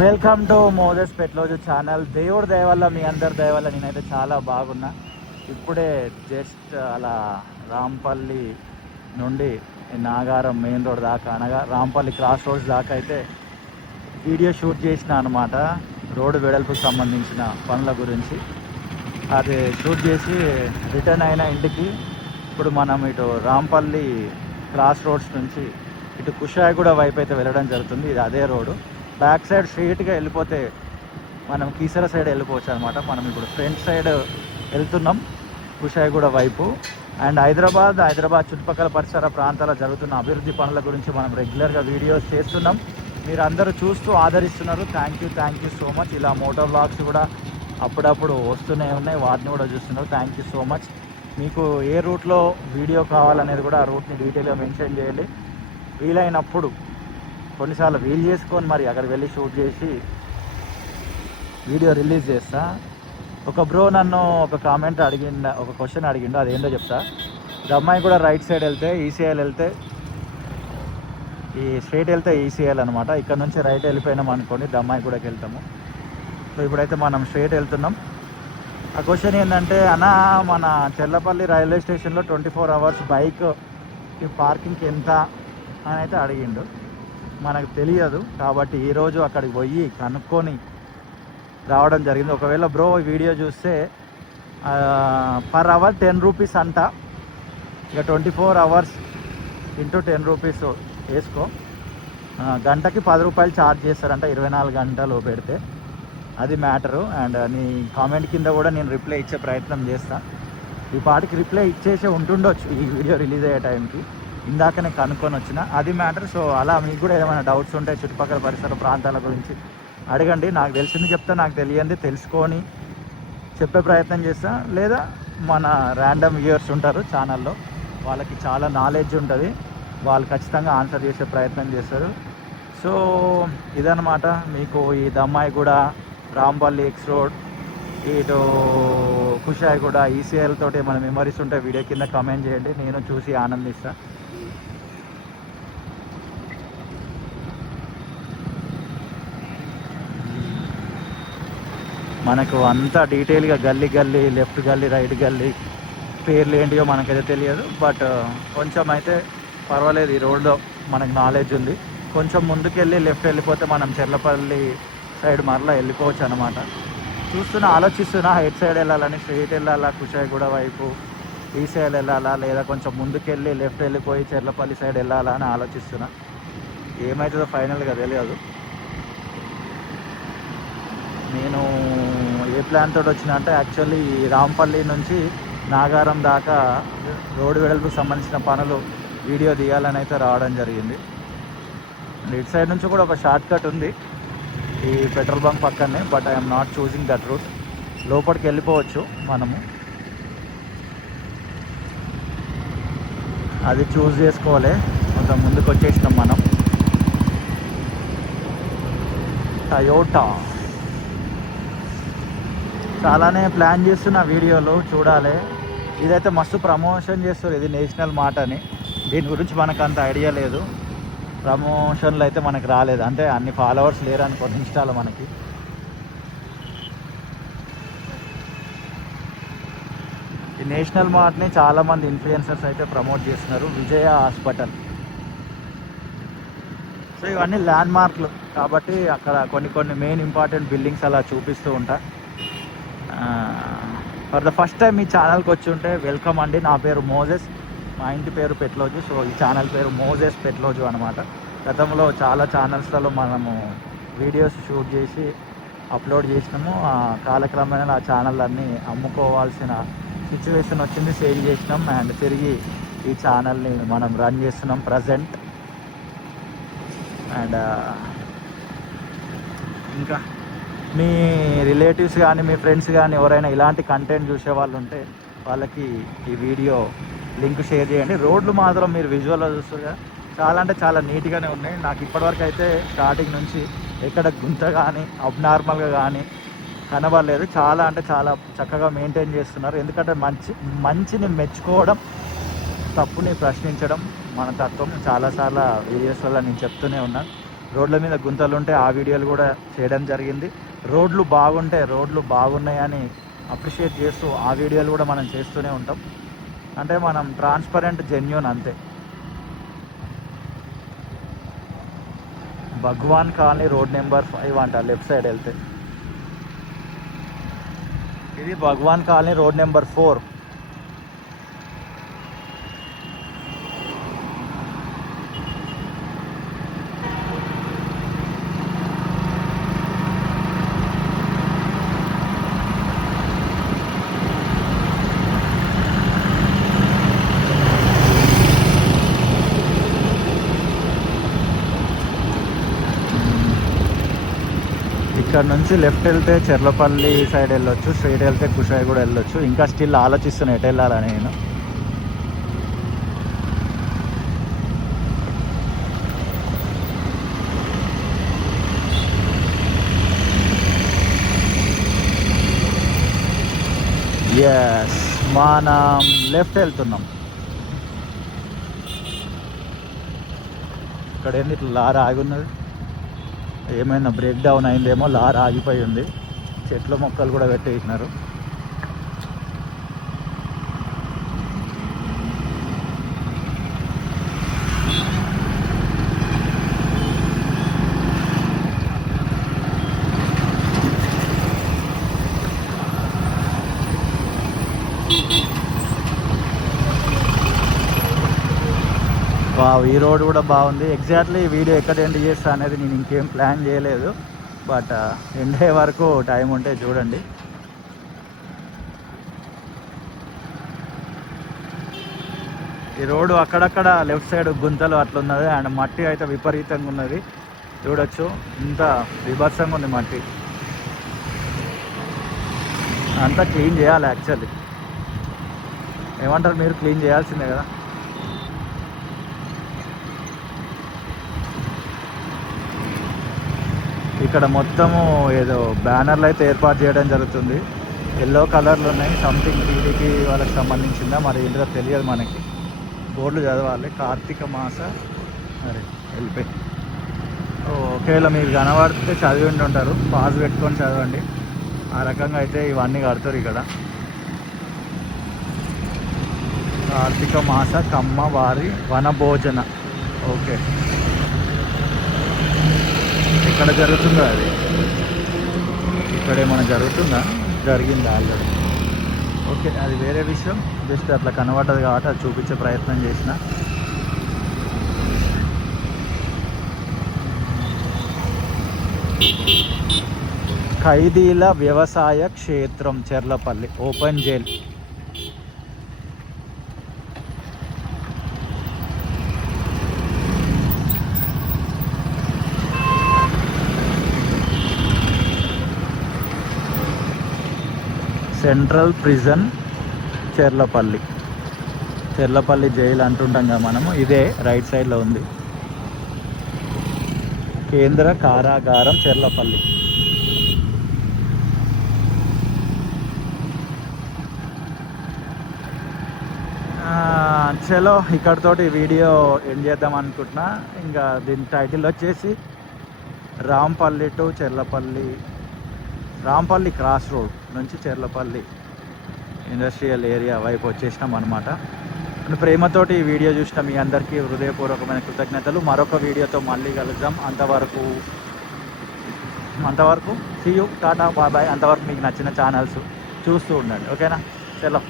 Welcome to Moses పెట్లోజు channel. దేవుడి దయ వల్ల, మీ అందరి దయ వల్ల నేనైతే చాలా బాగున్నా. ఇప్పుడే జస్ట్ అలా రాంపల్లి నుండి నాగారం మెయిన్ రోడ్ దాకా, అనగా రాంపల్లి క్రాస్ రోడ్స్ దాకా అయితే వీడియో షూట్ చేసిన అనమాట. రోడ్డు వెడల్పుకు సంబంధించిన పనుల గురించి అది షూట్ చేసి రిటర్న్ అయిన ఇంటికి. ఇప్పుడు మనం ఇటు రాంపల్లి క్రాస్ రోడ్స్ నుంచి ఇటు కుషాయిగూడ వైపు అయితే వెళ్ళడం జరుగుతుంది. ఇది అదే రోడ్డు. బ్యాక్ సైడ్ స్ట్రీట్గా వెళ్ళిపోతే మనం కీసర సైడ్ వెళ్ళిపోవచ్చు అనమాట. మనం ఇప్పుడు ఫ్రంట్ సైడ్ వెళ్తున్నాం కుషాయిగూడ వైపు. అండ్ హైదరాబాద్ చుట్టుపక్కల పరిసర ప్రాంతాల్లో జరుగుతున్న అభివృద్ధి పనుల గురించి మనం రెగ్యులర్గా వీడియోస్ చేస్తున్నాం. మీరు అందరూ చూస్తూ ఆదరిస్తున్నారు. Thank you so much. ఇలా మోటార్ వ్లాగ్స్ కూడా అప్పుడప్పుడు వస్తూనే ఉన్నాయి, వాటిని కూడా చూస్తున్నారు. Thank you so much. మీకు ఏ రూట్లో వీడియో కావాలనేది కూడా ఆ రూట్ని డీటెయిల్గా మెన్షన్ చేయండి. వీలైనప్పుడు కొన్నిసార్లు వీలు చేసుకొని మరి అక్కడికి వెళ్ళి షూట్ చేసి వీడియో రిలీజ్ చేస్తా. ఒక బ్రో నన్ను ఒక కామెంట్ అడిగిండు, ఒక క్వశ్చన్ అడిగిండు, అదేంటో చెప్తా. దమ్మాయి కూడా రైట్ సైడ్ వెళ్తే ఈసీఐఎల్ వెళ్తే, ఈ స్ట్రైట్ వెళ్తే ఈసీఐఎల్ అనమాట. ఇక్కడ నుంచి రైట్ వెళ్ళిపోయినాం అనుకోండి దమ్మాయి కూడాకి వెళ్తాము. సో ఇప్పుడైతే మనం స్ట్రైట్ వెళ్తున్నాం. ఆ క్వశ్చన్ ఏంటంటే, అన్న మన చెర్లపల్లి రైల్వే స్టేషన్లో 24 hours బైక్ పార్కింగ్కి ఎంత అని అయితే అడిగిండు. మనకు తెలియదు కాబట్టి ఈరోజు అక్కడికి పోయి కనుక్కొని రావడం జరిగింది. ఒకవేళ బ్రో వీడియో చూస్తే పర్ అవర్ 10 రూపీస్ అంట. ఇక 24 hours ఇంటూ 10 రూపీస్ వేసుకో. గంటకి 10 రూపాయలు ఛార్జ్ చేస్తారంట 24 గంటలు పెడితే. అది మ్యాటరు. అండ్ నీ కామెంట్ కింద కూడా నేను రిప్లై ఇచ్చే ప్రయత్నం చేస్తాను. ఈ పాటికి రిప్లై ఇచ్చేసే ఉంటుండొచ్చు ఈ వీడియో రిలీజ్ అయ్యే టైంకి. ఇందాకనే కనుక్కొని వచ్చిన, అది మ్యాటర్. సో అలా మీకు కూడా ఏమైనా డౌట్స్ ఉంటే చుట్టుపక్కల పరిసర ప్రాంతాల గురించి అడగండి. నాకు తెలిసింది చెప్తా, నాకు తెలియంది తెలుసుకొని చెప్పే ప్రయత్నం చేస్తా. లేదా మన ర్యాండమ్ వ్యూయర్స్ ఉంటారు ఛానల్లో, వాళ్ళకి చాలా నాలెడ్జ్ ఉంటుంది, వాళ్ళు ఖచ్చితంగా ఆన్సర్ చేసే ప్రయత్నం చేస్తారు. సో ఇదన్నమాట. మీకు ఈ దమ్మాయిగూడ, రాంపల్లి ఎక్స్ రోడ్, ఇటు కుషాయిగూడ, ఈసీఎల్ తోటి ఏమైనా మెమరీస్ ఉంటే వీడియో కింద కామెంట్ చేయండి, నేను చూసి ఆనందిస్తాను. మనకు అంతా డీటెయిల్గా గల్లీ లెఫ్ట్ గల్లీ రైట్ గల్లీ పేర్లు ఏంటియో మనకైతే తెలియదు. బట్ కొంచెం అయితే పర్వాలేదు, ఈ రోడ్లో మనకు నాలెడ్జ్ ఉంది. కొంచెం ముందుకెళ్ళి లెఫ్ట్ వెళ్ళిపోతే మనం చెర్లపల్లి సైడ్ మరలా వెళ్ళిపోవచ్చు అనమాట. ఆలోచిస్తున్నా హెడ్ సైడ్ వెళ్ళాలని, స్ట్రైట్ వెళ్ళాలా కుషాయిగూడ వైపు, ఈసీఐఎల్ వెళ్ళాలా, లేదా కొంచెం ముందుకెళ్ళి లెఫ్ట్ వెళ్ళిపోయి చెర్లపల్లి సైడ్ వెళ్ళాలా అని ఆలోచిస్తున్నా. ఏమవుతుందో ఫైనల్గా తెలియదు. నేను ఏ ప్లాన్ తోటి వచ్చిన అంటే, యాక్చువల్లీ రాంపల్లి నుంచి నాగారం దాకా రోడ్డు వెడల్పుకు సంబంధించిన పనులు వీడియో తీయాలని అయితే రావడం జరిగింది. ఇటు సైడ్ నుంచి కూడా ఒక షార్ట్ కట్ ఉంది ఈ పెట్రోల్ బంక్ పక్కనే. But I'm not choosing that route. లోపలికి వెళ్ళిపోవచ్చు మనము, అది చూస్ చేసుకోవాలి. కొంచెం ముందుకు వచ్చేసినాం మనం. టయోటా చాలానే ప్లాన్ చేస్తున్న వీడియోలు చూడాలి. ఇదైతే మస్తు ప్రమోషన్ చేస్తారు, ఇది నేషనల్ మార్ట్ అని. దీని గురించి మనకు అంత ఐడియా లేదు, ప్రమోషన్లు అయితే మనకు రాలేదు. అంటే అన్ని ఫాలోవర్స్ లేరు అనుకో ఇన్స్టాలో మనకి. ఈ నేషనల్ మార్ట్ని చాలామంది ఇన్ఫ్లుయెన్సర్స్ అయితే ప్రమోట్ చేస్తున్నారు. విజయ హాస్పిటల్. సో ఇవన్నీ ల్యాండ్ మార్క్లు కాబట్టి అక్కడ కొన్ని మెయిన్ ఇంపార్టెంట్ బిల్డింగ్స్ అలా చూపిస్తూ ఉంటా. ఫర్ ద ఫస్ట్ టైం ఈ ఛానల్కి వచ్చి ఉంటే వెల్కమ్ అండి. నా పేరు మోజెస్, మా ఇంటి పేరు పెట్లోజు. సో ఈ ఛానల్ పేరు మోజెస్ పెట్లోజు అనమాట. గతంలో చాలా ఛానల్స్లలో మనము వీడియోస్ షూట్ చేసి అప్లోడ్ చేసినాము. కాలక్రమేణా ఆ ఛానల్ అన్నీ అమ్ముకోవాల్సిన సిచ్యువేషన్ వచ్చింది, సేల్ చేసినాం. అండ్ తిరిగి ఈ ఛానల్ని మనం రన్ చేస్తున్నాం ప్రజెంట్. అండ్ ఇంకా మీ రిలేటివ్స్ కానీ మీ ఫ్రెండ్స్ కానీ ఎవరైనా ఇలాంటి కంటెంట్ చూసే వాళ్ళు ఉంటే వాళ్ళకి ఈ వీడియో లింక్ షేర్ చేయండి. రోడ్లు మాత్రం మీరు విజువల్లో చూస్తుగా చాలా అంటే చాలా నీట్గానే ఉన్నాయి. నాకు ఇప్పటివరకు అయితే స్టార్టింగ్ నుంచి ఎక్కడ గుంత కానీ అబ్నార్మల్గా కానీ కనబడలేదు. చాలా అంటే చాలా చక్కగా మెయింటైన్ చేస్తున్నారు. ఎందుకంటే మంచిని మెచ్చుకోవడం, తప్పుని ప్రశ్నించడం మన తత్వం. చాలాసార్లు వీడియోస్ వల్ల నేను చెప్తూనే ఉన్నాను. రోడ్ల మీద గుంతలు ఉంటే ఆ వీడియోలు కూడా చేయడం జరిగింది. రోడ్లు బాగున్నాయని అప్రిషియేట్ చేస్తూ ఆ వీడియోలు కూడా మనం చేస్తూనే ఉంటాం. అంటే మనం ట్రాన్స్పరెంట్, జెన్యూన్ అంతే. భగవాన్ కాలనీ రోడ్ నెంబర్ 5 అంట లెఫ్ట్ సైడ్ వెళ్తే. ఇది భగవాన్ కాలనీ రోడ్ నెంబర్ 4. ఇక్కడ నుంచి లెఫ్ట్ వెళ్తే చెర్లపల్లి సైడ్ వెళ్ళొచ్చు, స్ట్రైట్ వెళ్తే కుషాయి కూడా వెళ్ళొచ్చు. ఇంకా స్టిల్ ఆలోచిస్తున్నా ఎటు వెళ్ళాలని నేను. ఎస్, మనం లెఫ్ట్ వెళ్తున్నాం. ఇక్కడ ఏంది ఇట్లా లారీ ఆగి ఉన్నది? ఏమైనా బ్రేక్ డౌన్ అయిందేమో, లారీ ఆగిపోయి ఉంది. చెట్లు మొక్కలు కూడా పెట్టేసినారు. వావ్, ఈ రోడ్ కూడా బాగుంది. ఎగ్జాక్ట్లీ ఈ వీడియో ఎక్కడ ఎండ్ చేస్తా అనేది నేను ఇంకేం ప్లాన్ చేయలేదు. బట్ ఎండ్ అయ్యే వరకు టైం ఉంటే చూడండి. ఈ రోడ్డు అక్కడక్కడ లెఫ్ట్ సైడ్ గుంతలు అట్లున్నది. అండ్ మట్టి అయితే విపరీతంగా ఉన్నది. చూడొచ్చు, ఇంత విభత్సంగా ఉంది మట్టి. అంతా క్లీన్ చేయాలి యాక్చువల్లీ. ఏమంటారు మీరు? క్లీన్ చేయాల్సిందే కదా. ఇక్కడ మొత్తము ఏదో బ్యానర్లు అయితే ఏర్పాటు చేయడం జరుగుతుంది. ఎల్లో కలర్లు ఉన్నాయి. సంథింగ్ టీడీపీ వాళ్ళకి సంబంధించిందా మరి ఏంటో తెలియదు మనకి. బోర్డులు చదవాలి. కార్తీక మాస అరే వెళ్ళిపోయి. ఒకవేళ మీరు కనబడితే చదివి ఉంటారు, పాస్ పెట్టుకొని చదవండి. ఆ రకంగా అయితే ఇవన్నీ కడతారు ఇక్కడ. కార్తీక మాస కమ్మ వారి వనభోజన. ఓకే, ఎక్కడ జరుగుతుందో అది. ఇక్కడ ఏమైనా జరుగుతుందా? జరిగిందా ఆల్రెడీ? ఓకే, అది వేరే విషయం. జస్ట్ అట్లా కనబడ్డది కాబట్టి అది చూపించే ప్రయత్నం చేసిన. ఖైదీల వ్యవసాయ క్షేత్రం Cherlapalli open jail. Central prison Cherlapalli. Cherlapalli jail అంటుంటాం కదా మనము. ఇదే రైట్ సైడ్లో ఉంది. కేంద్ర కారాగారం చెర్లపల్లి. చలో, ఇక్కడతోటి వీడియో ఎండ్ చేద్దాం అనుకుంటున్నా. ఇంకా దీని టైటిల్ వచ్చేసి Rampalli to Cherlapalli, Rampalli cross road నుంచి చెర్లపల్లి ఇండస్ట్రియల్ ఏరియా వైపు వచ్చేసినాం అనమాట. ప్రేమతోటి ఈ వీడియో చూసిన మీ అందరికీ హృదయపూర్వకమైన కృతజ్ఞతలు. మరొక వీడియోతో మళ్ళీ కలుద్దాం. అంతవరకు see you, tata, bye bye. అంతవరకు మీకు నచ్చిన ఛానల్స్ చూస్తూ ఉండండి. ఓకేనా? చలో.